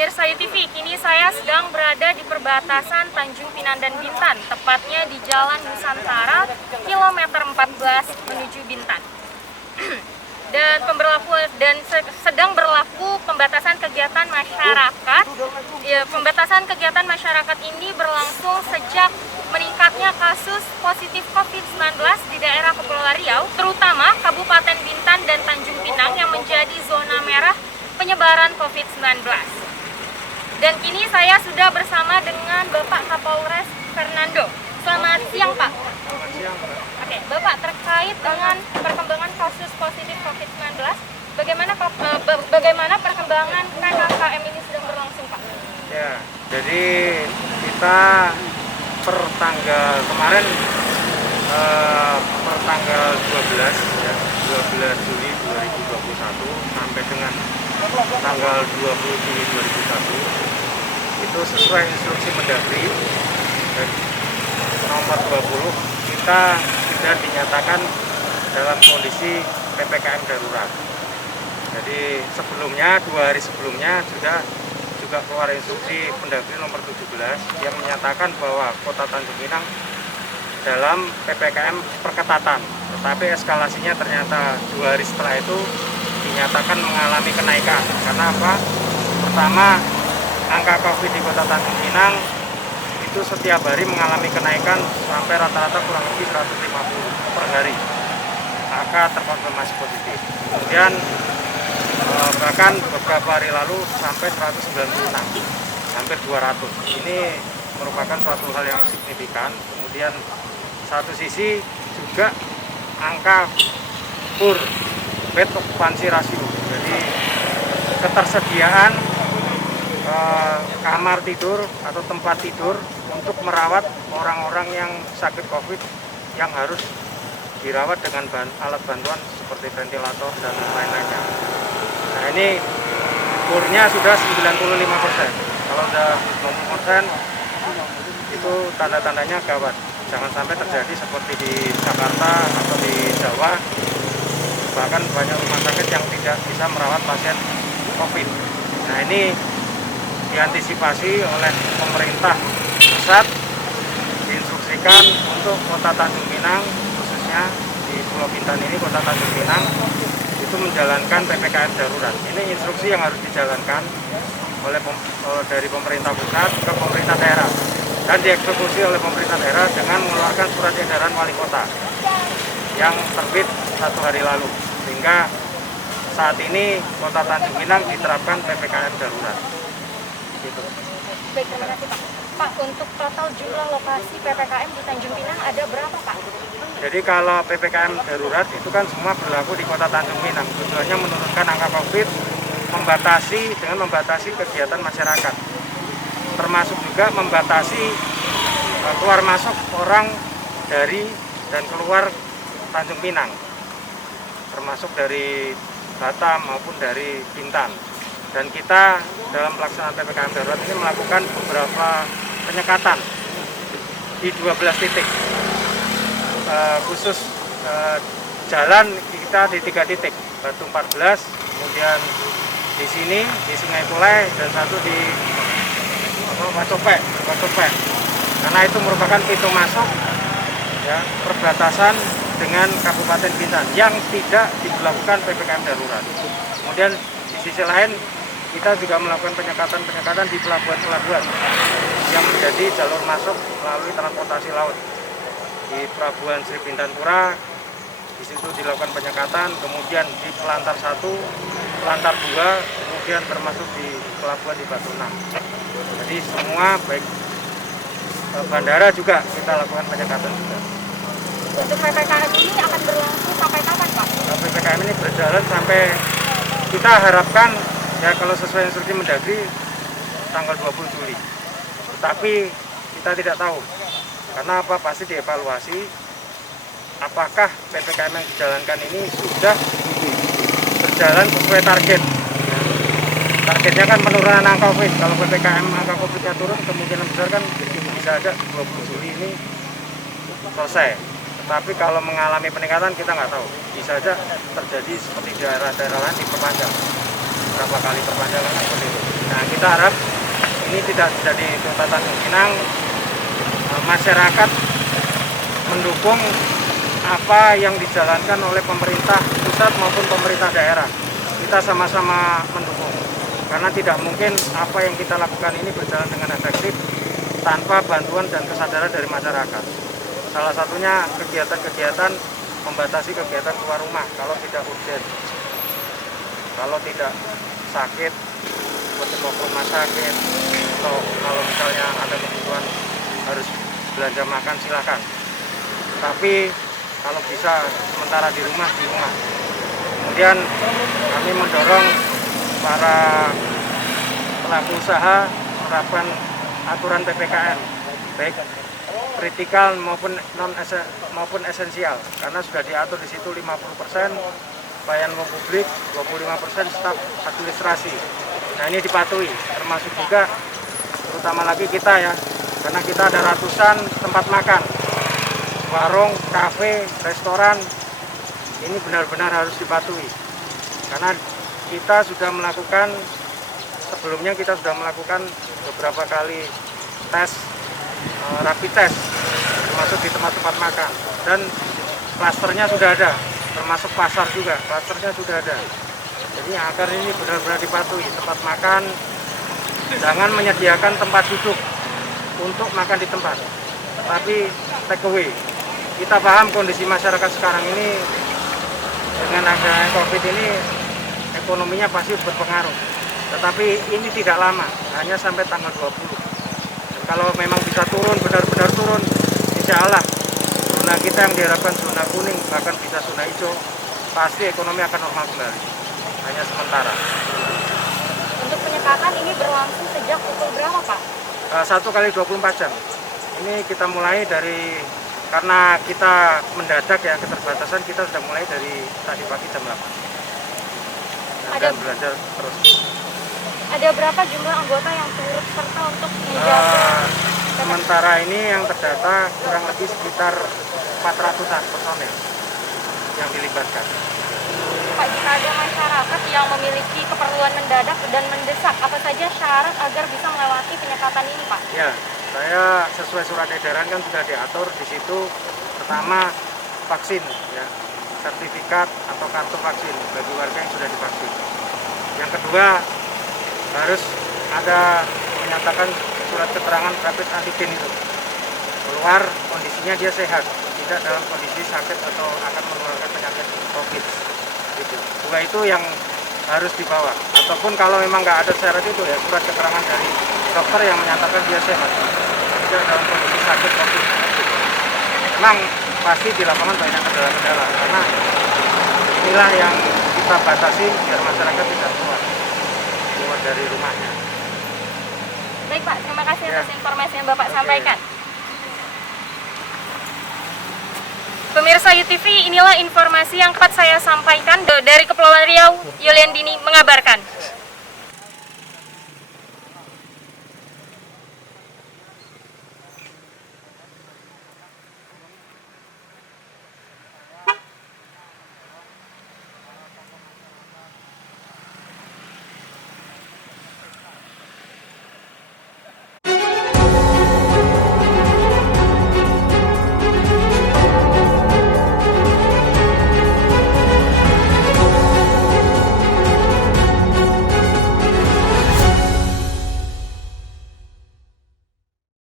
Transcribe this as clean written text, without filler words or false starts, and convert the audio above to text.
Pemirsa ITV, kini saya sedang berada di perbatasan Tanjung Pinang dan Bintan, tepatnya di Jalan Nusantara, kilometer 14 menuju Bintan. Dan sedang berlaku pembatasan kegiatan masyarakat. Pembatasan kegiatan masyarakat ini berlangsung sejak meningkatnya kasus positif COVID-19 di daerah Kepulauan Riau, terutama Kabupaten Bintan dan Tanjung Pinang yang menjadi zona merah penyebaran COVID-19. Dan kini saya sudah bersama dengan Bapak Kapolres Fernando. Selamat siang, Pak. Selamat siang, Pak. Oke, Bapak, terkait dengan perkembangan kasus positif COVID-19, bagaimana perkembangan PPKM ini sedang berlangsung, Pak? Ya, jadi kita per tanggal kemarin per tanggal 12 Juli 2021 sampai dengan tanggal 20 Juli 2021 itu sesuai instruksi Mendagri nomor 20 kita sudah dinyatakan dalam kondisi PPKM darurat. Jadi sebelumnya, 2 hari sebelumnya sudah juga keluar instruksi Mendagri nomor 17 yang menyatakan bahwa Kota Tanjung Pinang dalam PPKM perketatan, tetapi eskalasinya ternyata 2 hari setelah itu dinyatakan mengalami kenaikan. Karena apa? Pertama, angka COVID di Kota Tanjung Pinang itu setiap hari mengalami kenaikan sampai rata-rata kurang lebih 150 per hari angka terkonfirmasi positif. Kemudian bahkan beberapa hari lalu sampai 196, hampir 200. Ini merupakan suatu hal yang signifikan. Kemudian satu sisi juga angka PUR, bed occupancy ratio, jadi ketersediaan kamar tidur atau tempat tidur untuk merawat orang-orang yang sakit COVID yang harus dirawat dengan alat bantuan seperti ventilator dan lain-lainnya. Nah, ini PUR-nya sudah 95%. Kalau sudah 90% itu tanda-tandanya gawat. Jangan sampai terjadi seperti di Jakarta atau di Jawa, bahkan banyak rumah sakit yang tidak bisa merawat pasien COVID. Nah, ini diantisipasi oleh pemerintah pusat, diinstruksikan untuk Kota Tanjung Pinang, khususnya di Pulau Bintan ini, Kota Tanjung Pinang itu menjalankan PPKM darurat. Ini instruksi yang harus dijalankan oleh dari pemerintah pusat ke pemerintah daerah dan dieksekusi oleh pemerintah daerah dengan mengeluarkan surat edaran wali kota yang terbit 1 hari lalu, sehingga saat ini Kota Tanjung Pinang diterapkan PPKM darurat. Gitu. Baik, terima kasih, Pak. Pak, untuk total jumlah lokasi PPKM di Tanjung Pinang ada berapa, Pak? Jadi kalau PPKM darurat itu kan semua berlaku di Kota Tanjung Pinang. Tujuannya menurunkan angka COVID, membatasi kegiatan masyarakat. Termasuk juga membatasi keluar masuk orang dari dan keluar Tanjung Pinang. Termasuk dari Batam maupun dari Bintan. Dan kita dalam pelaksanaan PPKM darurat ini melakukan beberapa penyekatan di 12 titik. Khusus jalan kita di 3 titik, Batu 14, kemudian di sini di Sungai Kulai, dan satu di Wacopek. Karena itu merupakan pintu masuk ya, perbatasan dengan Kabupaten Bintan yang tidak diberlakukan PPKM darurat. Kemudian di sisi lain kita juga melakukan penyekatan di pelabuhan-pelabuhan yang menjadi jalur masuk melalui transportasi laut. Di Pelabuhan Sri Bintanpura, di situ dilakukan penyekatan, kemudian di Pelantar 1, Pelantar 2, kemudian termasuk di pelabuhan di Batu 6. Jadi semua baik bandara juga kita lakukan penyekatan juga. Untuk PPKM ini akan berlangsung sampai kapan, Pak? PPKM ini berjalan sampai kita harapkan ya kalau sesuai instruksi Mendagri tanggal 20 Juli. Tetapi kita tidak tahu. Karena apa? Pasti dievaluasi apakah PPKM yang dijalankan ini sudah berjalan sesuai target. Targetnya kan penurunan angka COVID. Kalau PPKM angka COVID-nya turun, kemungkinan besar kan bisa aja 20 Juli ini selesai. Tetapi kalau mengalami peningkatan kita nggak tahu. Bisa aja terjadi seperti daerah-daerah lain diperpanjang. Berapa kali perpanjangan seperti itu. Nah, kita harap ini tidak jadi tuntutan Pinang, masyarakat mendukung apa yang dijalankan oleh pemerintah pusat maupun pemerintah daerah. Kita sama-sama mendukung, karena tidak mungkin apa yang kita lakukan ini berjalan dengan efektif tanpa bantuan dan kesadaran dari masyarakat. Salah satunya kegiatan-kegiatan membatasi kegiatan keluar rumah kalau tidak urgent, kalau tidak sakit seperti mau ke rumah sakit, atau kalau misalnya ada kebutuhan harus belanja makan, silakan. Tapi kalau bisa sementara di rumah. Kemudian kami mendorong para pelaku usaha menerapkan aturan PPKM, baik kritikal maupun esensial, karena sudah diatur di situ 50% pelayanan publik, 25% staf administrasi. Nah, ini dipatuhi, termasuk juga terutama lagi kita ya, karena kita ada ratusan tempat makan, warung, kafe, restoran, ini benar-benar harus dipatuhi. Karena kita sudah melakukan, sebelumnya kita sudah melakukan beberapa kali tes, rapid test, termasuk di tempat-tempat makan. Dan klasternya sudah ada, termasuk pasar juga, klasternya sudah ada. Jadi agar ini benar-benar dipatuhi, tempat makan, jangan menyediakan tempat duduk untuk makan di tempat, tapi take away. Kita paham kondisi masyarakat sekarang ini, dengan adanya COVID ini, ekonominya pasti berpengaruh. Tetapi ini tidak lama, hanya sampai tanggal 20. Dan kalau memang bisa turun, benar-benar turun, insya Allah zona kita yang diharapkan zona kuning, bahkan bisa zona hijau, pasti ekonomi akan normal kembali. Hanya sementara. Untuk penyekatan ini berlangsung sejak pukul berapa, Pak? 1 kali 24 jam. Ini kita mulai dari, karena kita mendadak ya, keterbatasan, kita sudah mulai dari tadi pagi jam 8. Dan belajar terus. Ada berapa jumlah anggota yang turut serta untuk menjaga? Sementara ini yang terdata kurang lebih sekitar 400-an personel yang dilibatkan. Pak, jika ada masyarakat yang memiliki keperluan mendadak dan mendesak, apa saja syarat agar bisa melewati penyekatan ini, Pak? Ya, saya sesuai surat edaran kan sudah diatur di situ. Pertama, vaksin, ya, sertifikat atau kartu vaksin bagi warga yang sudah divaksin. Yang kedua, harus ada menyatakan surat keterangan rapid antigen itu. Keluar kondisinya dia sehat, tidak dalam kondisi sakit atau akan menularkan penyakit COVID. Gitu. Dua itu yang harus dibawa. Ataupun kalau memang nggak ada syarat itu ya, surat keterangan dari dokter yang menyatakan dia sehat, tidak dalam kondisi sakit COVID. Memang pasti di lapangan banyak kendala-kendala, karena inilah yang kita batasi biar masyarakat tidak keluar dari rumahnya. Baik, Pak, terima kasih atas informasi yang Bapak sampaikan. Pemirsa UTV, inilah informasi yang dapat saya sampaikan dari Kepulauan Riau. Yuliandini mengabarkan.